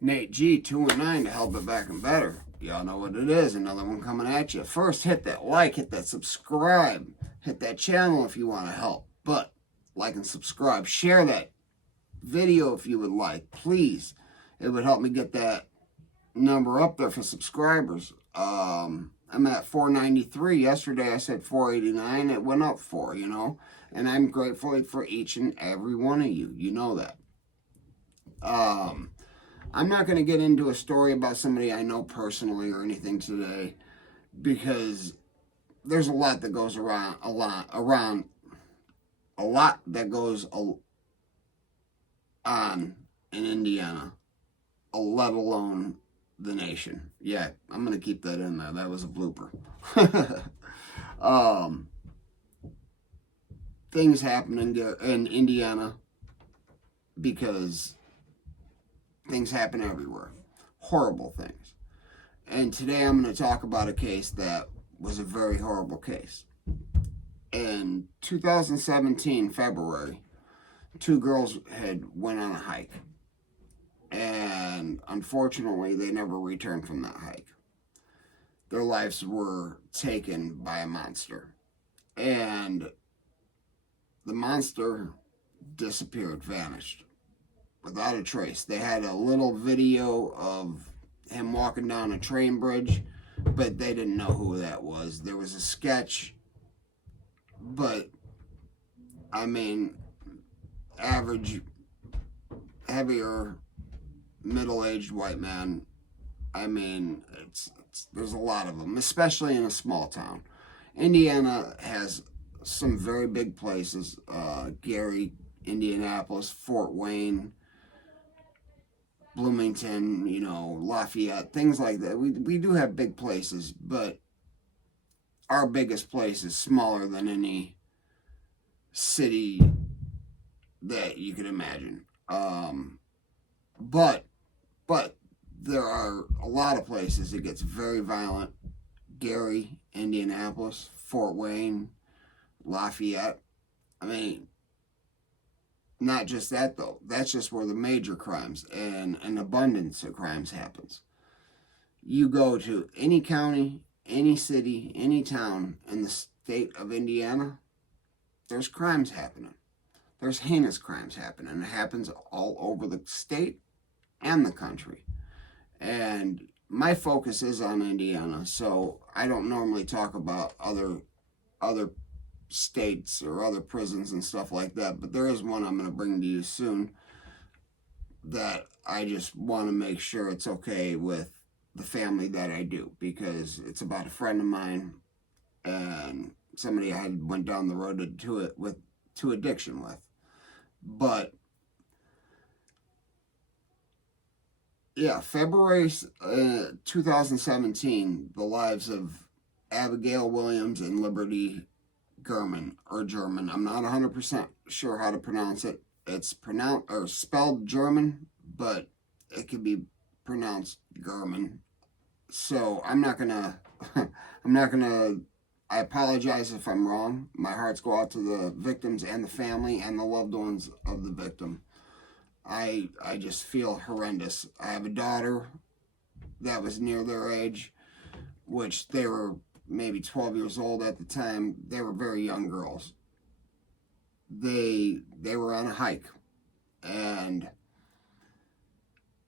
Nate G 219 to help it back and better. Y'all know what it is. Another one coming at you. First, hit that like, hit that subscribe, hit that channel if you want to help. But like and subscribe, share that video if you would like, please. It would help me get that number up there for subscribers. I'm at 493. Yesterday I said 489. It went up 4, and I'm grateful for each and every one of you. You know that. I'm not going to get into a story about somebody I know personally or anything today, because there's a lot that goes around, a lot that goes on in Indiana, let alone the nation. Yeah, I'm going to keep that in there. That was a blooper. Things happen in Indiana because things happen everywhere. Horrible things. And today I'm going to talk about a case that was a very horrible case. In 2017, February, 2 girls had went on a hike. And unfortunately, they never returned from that hike. Their lives were taken by a monster. And the monster disappeared, vanished, without a trace. They had a little video of him walking down a train bridge, but they didn't know who that was. There was a sketch, but, average, heavier, middle-aged white man. There's a lot of them, especially in a small town. Indiana has some very big places, Gary, Indianapolis, Fort Wayne, Bloomington, Lafayette, things like that. We do have big places, but our biggest place is smaller than any city that you could imagine. But there are a lot of places it gets very violent. Gary, Indianapolis, Fort Wayne, Lafayette. Not just that, though. That's just where the major crimes and an abundance of crimes happens. You go to any county, any city, any town in the state of Indiana, there's crimes happening. There's heinous crimes happening. It happens all over the state and the country. And my focus is on Indiana, so I don't normally talk about other states or other prisons and stuff like that, but there is one I'm going to bring to you soon that I just want to make sure it's okay with the family that I do, because it's about a friend of mine and somebody I had went down the road to addiction with. But yeah, February 2017, the lives of Abigail Williams and Liberty German, or German. I'm not 100% sure how to pronounce it. It's pronounced or spelled German, but it can be pronounced German. So I apologize if I'm wrong. My hearts go out to the victims and the family and the loved ones of the victim. I just feel horrendous. I have a daughter that was near their age, which they were maybe 12 years old at the time. They were very young girls. They were on a hike, and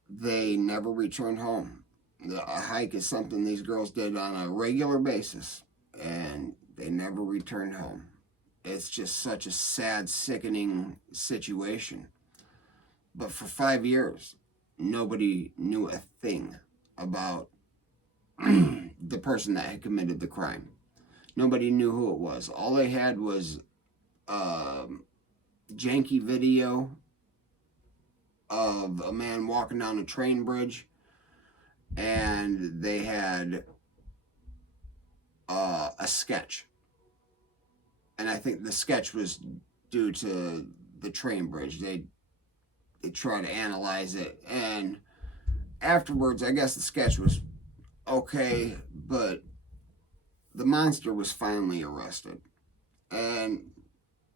they never returned home. A hike is something these girls did on a regular basis, and they never returned home. It's just such a sad, sickening situation. But for 5 years, nobody knew a thing about the person that had committed the crime. Nobody knew who it was. All they had was janky video of a man walking down a train bridge, and they had a sketch. And I think the sketch was due to the train bridge. They tried to analyze it, and afterwards, I guess the sketch was okay, but the monster was finally arrested. And,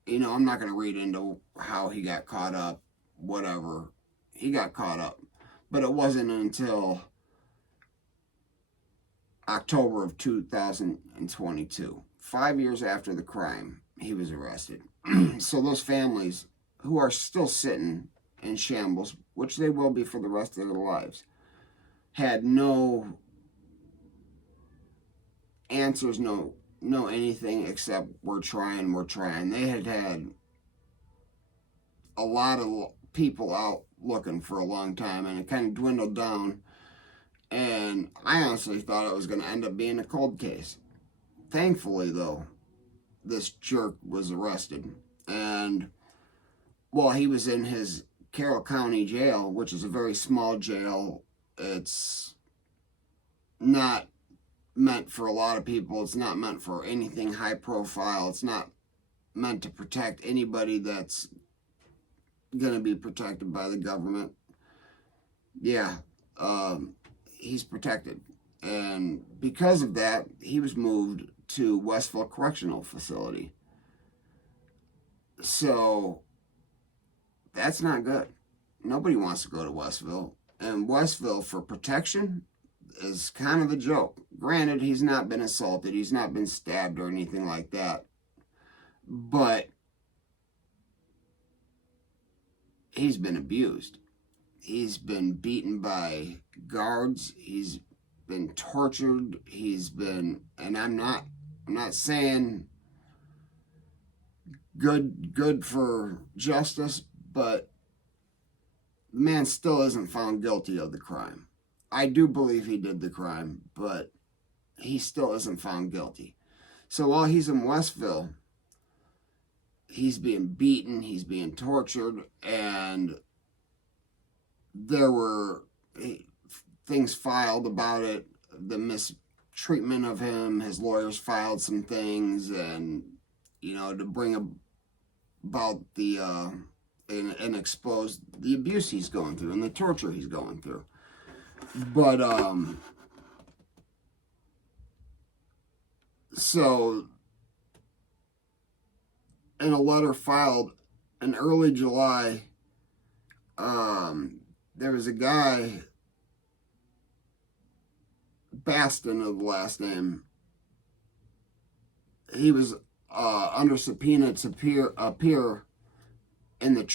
I'm not going to read into how he got caught up, whatever. he got caught up. But it wasn't until October of 2022, 5 years after the crime, he was arrested. So those families who are still sitting in shambles, which they will be for the rest of their lives, had no answers, no anything except we're trying. They had a lot of people out looking for a long time, and it kind of dwindled down. And I honestly thought it was going to end up being a cold case. Thankfully, though, this jerk was arrested. And while he was in his Carroll County jail, which is a very small jail, it's not meant for a lot of people. It's not meant for anything high profile. It's not meant to protect anybody that's going to be protected by the government. Yeah, he's protected. And because of that, he was moved to Westville Correctional Facility. So that's not good. Nobody wants to go to Westville. And Westville, for protection, is kind of a joke. Granted, he's not been assaulted. He's not been stabbed or anything like that. But he's been abused. He's been beaten by guards. He's been tortured. He's been, and I'm not saying good for justice, but the man still isn't found guilty of the crime. I do believe he did the crime, but he still isn't found guilty. So while he's in Westville, he's being beaten, he's being tortured, and there were things filed about it, the mistreatment of him. His lawyers filed some things, and, to bring about the, and expose the abuse he's going through and the torture he's going through. But, so, in a letter filed in early July, there was a guy, Baston of the last name. He was under subpoena to appear in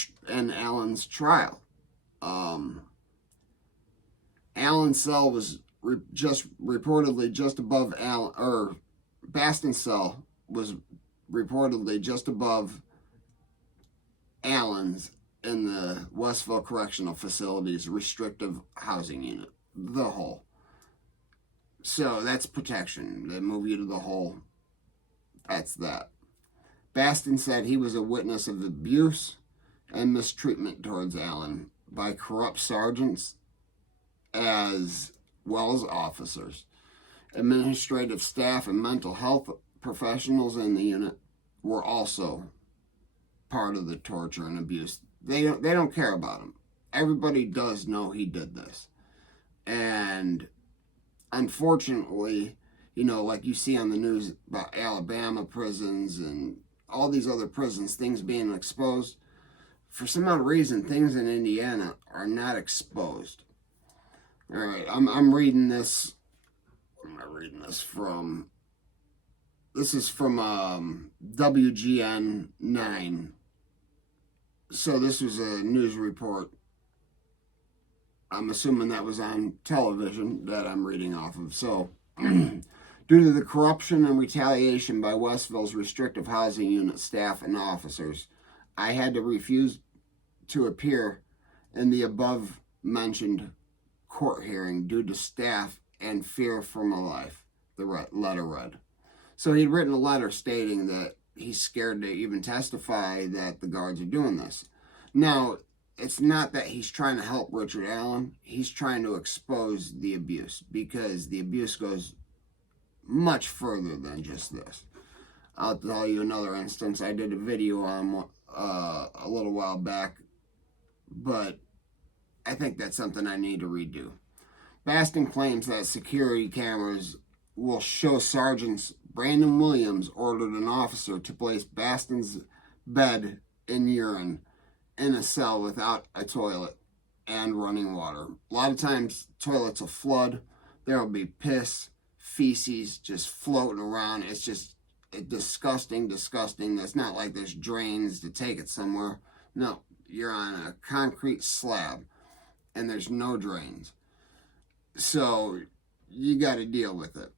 Allen's trial. Allen's cell was reportedly just above Allen, or Baston's cell was reportedly just above Allen's in the Westville Correctional Facility's restrictive housing unit, the hole. So that's protection. They move you to the hole. That's that. Baston said he was a witness of abuse and mistreatment towards Allen by corrupt sergeants as well as officers. Administrative staff and mental health professionals in the unit were also part of the torture and abuse. They don't care about him. Everybody does know he did this. And unfortunately, like you see on the news about Alabama prisons and all these other prisons, things being exposed, for some odd reason, things in Indiana are not exposed. All right, I'm reading this. I'm not reading this from. This is from WGN 9. So this was a news report. I'm assuming that was on television that I'm reading off of. So, due to the corruption and retaliation by Westville's restrictive housing unit staff and officers, I had to refuse to appear in the above-mentioned court hearing due to staff and fear for my life, the letter read. So he'd written a letter stating that he's scared to even testify that the guards are doing this. Now, it's not that he's trying to help Richard Allen. He's trying to expose the abuse, because the abuse goes much further than just this. I'll tell you another instance. I did a video on a little while back, but I think that's something I need to redo. Baston claims that security cameras will show Sergeants Brandon Williams ordered an officer to place Baston's bed in urine in a cell without a toilet and running water. A lot of times toilets will flood. There will be piss, feces just floating around. It's just disgusting. It's not like there's drains to take it somewhere. No, you're on a concrete slab and there's no drains. So you got to deal with it.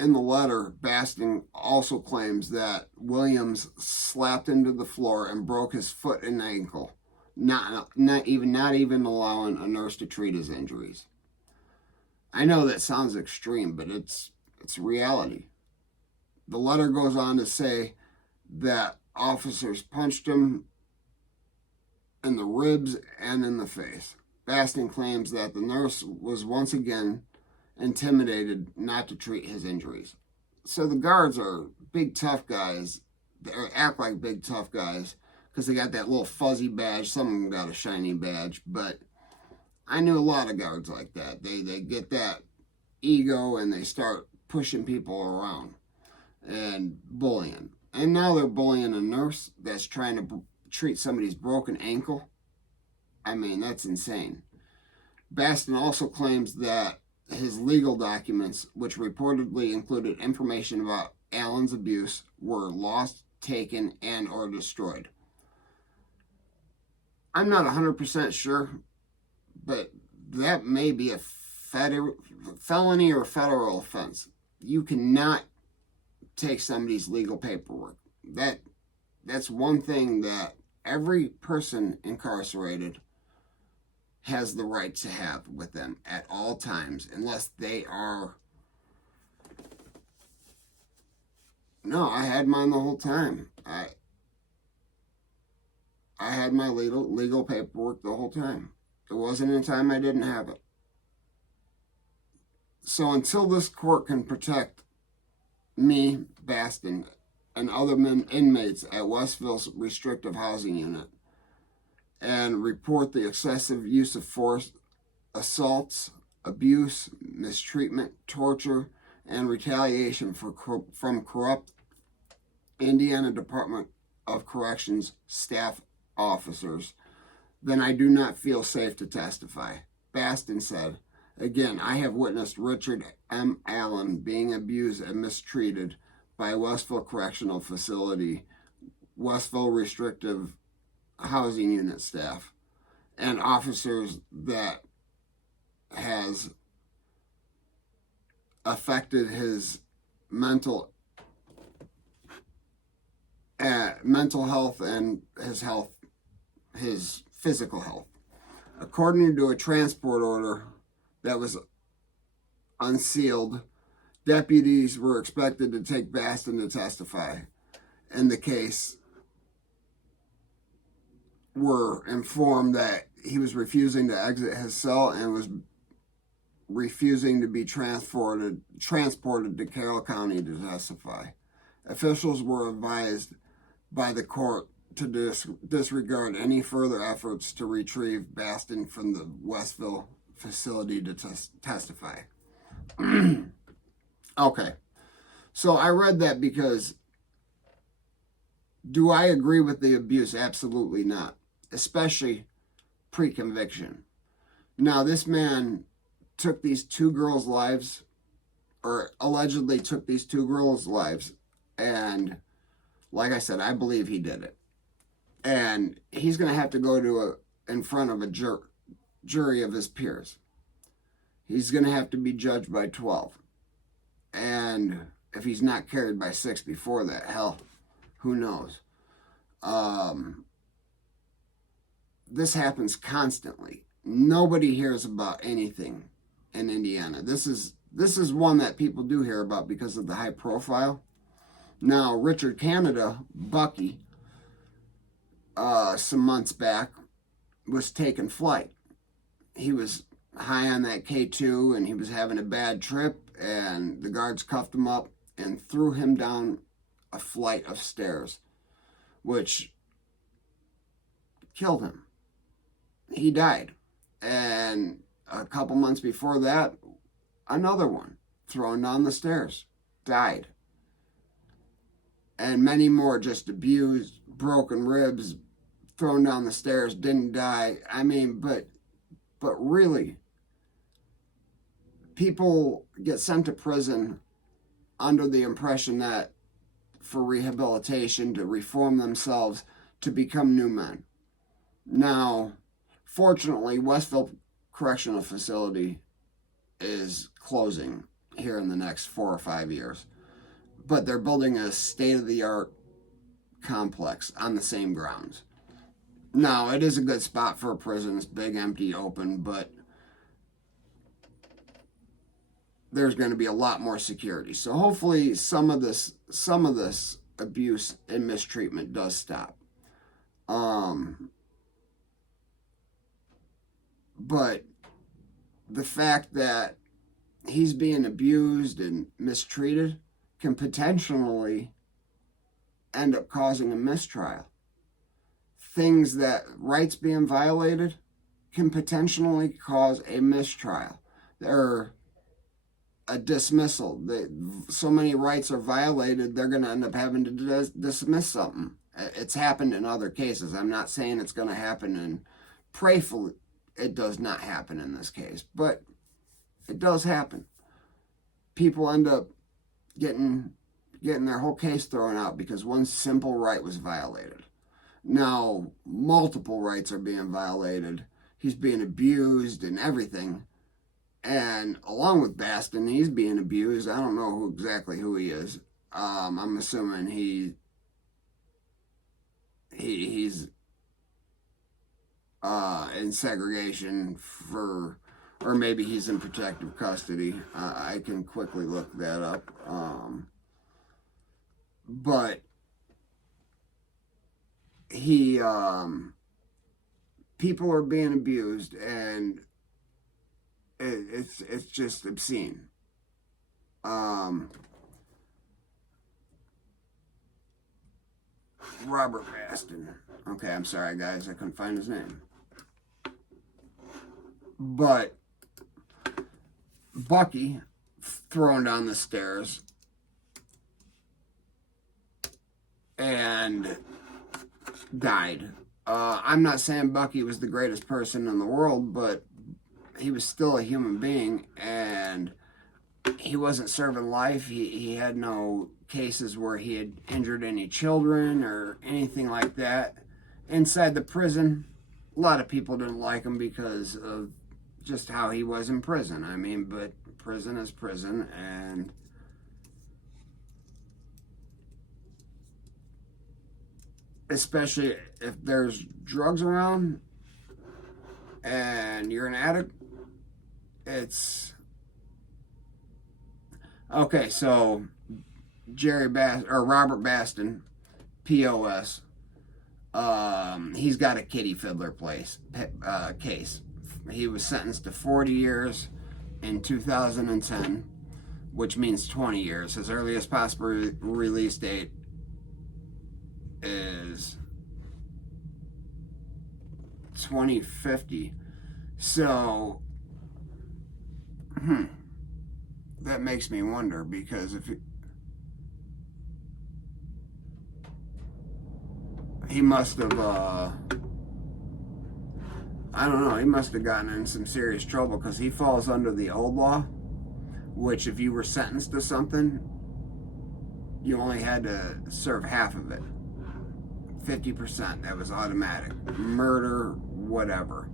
In the letter, Baston also claims that Williams slapped him to the floor and broke his foot and ankle, not even allowing a nurse to treat his injuries. I know that sounds extreme, but it's reality. The letter goes on to say that officers punched him in the ribs and in the face. Baston claims that the nurse was once again intimidated not to treat his injuries. So the guards are big tough guys. They act like big tough guys because they got that little fuzzy badge. Some of them got a shiny badge, but I knew a lot of guards like that. They get that ego and they start pushing people around and bullying. And now they're bullying a nurse that's trying to treat somebody's broken ankle. I mean, that's insane. Baston also claims that his legal documents, which reportedly included information about Allen's abuse, were lost, taken, and or destroyed. I'm not 100% sure, but that may be a felony or federal offense. You cannot take somebody's legal paperwork. That's one thing that every person incarcerated has the right to have with them at all times, unless they are... No, I had mine the whole time. I had my legal paperwork the whole time. There wasn't a time I didn't have it. So until this court can protect me, Baston, and other inmates at Westville's restrictive housing unit, and report the excessive use of force, assaults, abuse, mistreatment, torture, and retaliation from corrupt Indiana Department of Corrections staff officers, then I do not feel safe to testify. Baston said, again, I have witnessed Richard M. Allen being abused and mistreated by Westville Correctional Facility, Westville Restrictive Housing Unit staff, and officers that has affected his mental health and his physical health. According to a transport order that was unsealed, deputies were expected to take Baston to testify in the case, were informed that he was refusing to exit his cell and was refusing to be transported to Carroll County to testify. Officials were advised by the court to disregard any further efforts to retrieve Baston from the Westville facility to testify. Okay, so I read that because do I agree with the abuse? Absolutely not, especially pre-conviction. Now, this man took these two girls' lives, or allegedly took these two girls' lives, and like I said, I believe he did it. And he's going to have to go in front of a jury of his peers. He's going to have to be judged by 12. And if he's not carried by 6 before that, hell, who knows? This happens constantly. Nobody hears about anything in Indiana. This is one that people do hear about because of the high profile. Now, Richard Canada, Bucky, some months back, was taking flight. He was high on that K2 and he was having a bad trip, and the guards cuffed him up and threw him down a flight of stairs, which killed him. He died. And a couple months before that, another one thrown down the stairs, died. And many more just abused, broken ribs, thrown down the stairs, didn't die. I mean, but really, people get sent to prison under the impression that for rehabilitation, to reform themselves, to become new men. Now, fortunately, Westville Correctional Facility is closing here in the next 4 or 5 years. But they're building a state-of-the-art complex on the same grounds. Now, it is a good spot for a prison. It's big, empty, open, but there's going to be a lot more security. So hopefully some of this abuse and mistreatment does stop. But the fact that he's being abused and mistreated can potentially end up causing a mistrial. Things that rights being violated can potentially cause a mistrial or a dismissal. So many rights are violated, they're going to end up having to dismiss something. It's happened in other cases. I'm not saying it's going to happen, and prayfully it does not happen in this case, but it does happen. People end up getting their whole case thrown out because one simple right was violated. Now, multiple rights are being violated. He's being abused and everything. And along with Baston, he's being abused. I don't know exactly who he is. I'm assuming he's in segregation or maybe he's in protective custody. I can quickly look that up. But people are being abused, and it's just obscene. Robert Baston. Okay, I'm sorry, guys. I couldn't find his name. But Bucky thrown down the stairs and died. I'm not saying Bucky was the greatest person in the world, but he was still a human being, and he wasn't serving life. He had no cases where he had injured any children or anything like that. Inside the prison, a lot of people didn't like him because of just how he was in prison. I mean, but prison is prison, and especially if there's drugs around and you're an addict, it's okay. So Robert Baston, POS, he's got a kitty fiddler case. He was sentenced to 40 years in 2010, which means 20 years. His earliest possible release date is 2050. So, that makes me wonder, because if he must have, I don't know, he must have gotten in some serious trouble, because he falls under the old law, which if you were sentenced to something, you only had to serve half of it. 50%, that was automatic. Murder, whatever.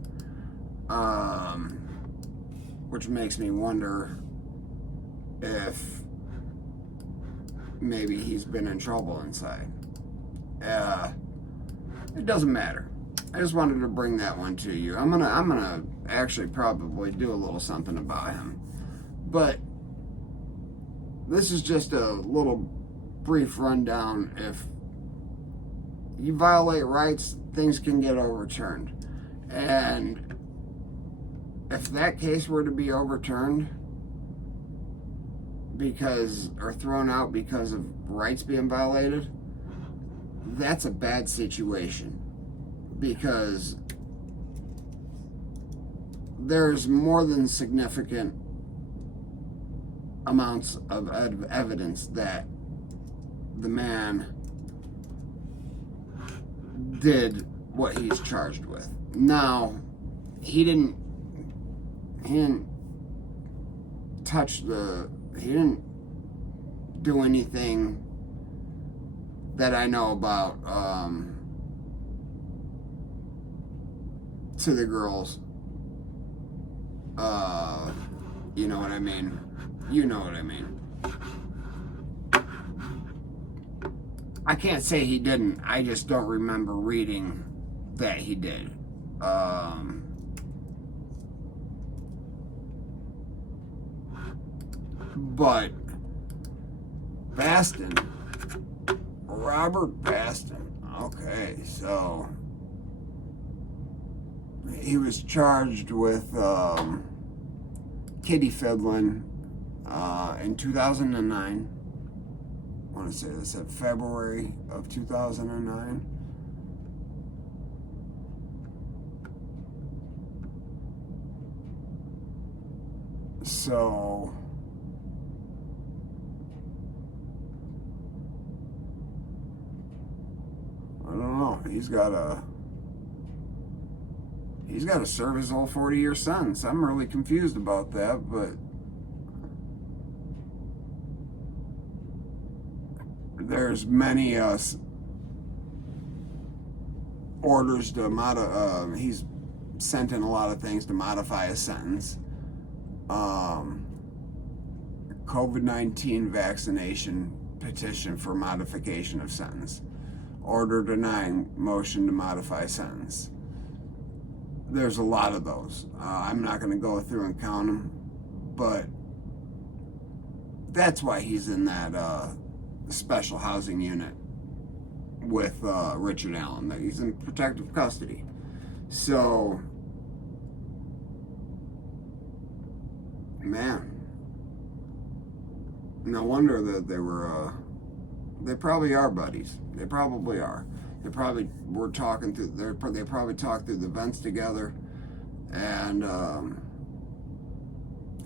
Which makes me wonder if maybe he's been in trouble inside. It doesn't matter. I just wanted to bring that one to you. I'm gonna actually probably do a little something about him. But this is just a little brief rundown. If you violate rights, things can get overturned. And if that case were to be overturned or thrown out because of rights being violated, that's a bad situation, because there's more than significant amounts of evidence that the man did what he's charged with. Now, he didn't he didn't do anything that I know about to the girls. You know what I mean? You know what I mean. I can't say he didn't. I just don't remember reading that he did. But Baston, Robert Baston. Okay, so he was charged with kitty fiddling in 2009. I want to say this at February of 2009. So I don't know. He's got to serve his whole 40-year sentence. I'm really confused about that, but there's many orders to modify. He's sent in a lot of things to modify his sentence. COVID-19 vaccination petition for modification of sentence. Order denying motion to modify sentence. There's a lot of those. I'm not going to go through and count them, but that's why he's in that special housing unit with Richard Allen. That he's in protective custody. So, man, no wonder that they were. They probably are buddies. They probably are. They probably were talking through. They probably talked through the events together, and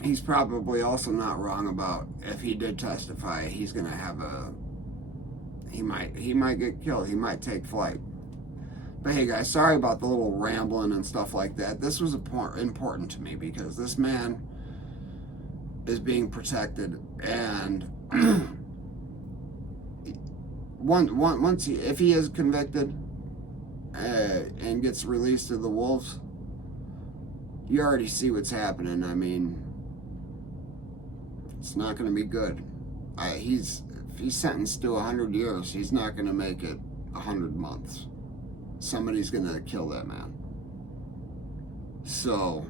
he's probably also not wrong about if he did testify, he's gonna have a. He might get killed. He might take flight. But hey, guys, sorry about the little rambling and stuff like that. This was important to me because this man is being protected, and once if he is convicted and gets released to the wolves, you already see what's happening. I mean, it's not going to be good. If he's sentenced to 100 years, he's not going to make it 100 months. Somebody's going to kill that man. So,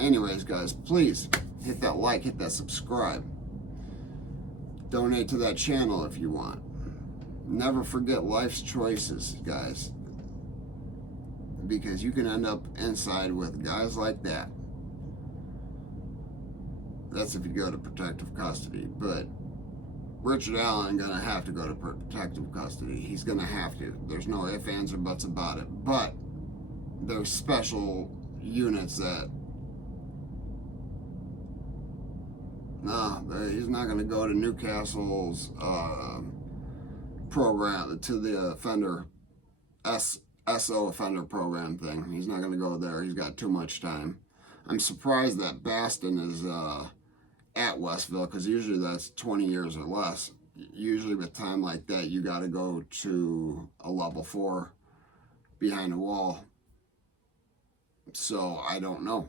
anyways, guys, please hit that like, hit that subscribe. Donate to that channel if you want. Never forget life's choices, guys, because you can end up inside with guys like that. That's if you go to protective custody. But Richard Allen gonna have to go to protective custody. He's gonna have to. There's no ifs, ands, or buts about it. But there's special units that he's not gonna go to Newcastle's program, to the offender SO offender program thing. He's not going to go there. He's got too much time. I'm surprised that Baston is at Westville, because usually that's 20 years or less. Usually with time like that, you got to go to a level 4 behind a wall. So I don't know.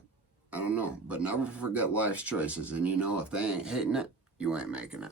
But never forget life's choices. And you know, if they ain't hitting it, you ain't making it.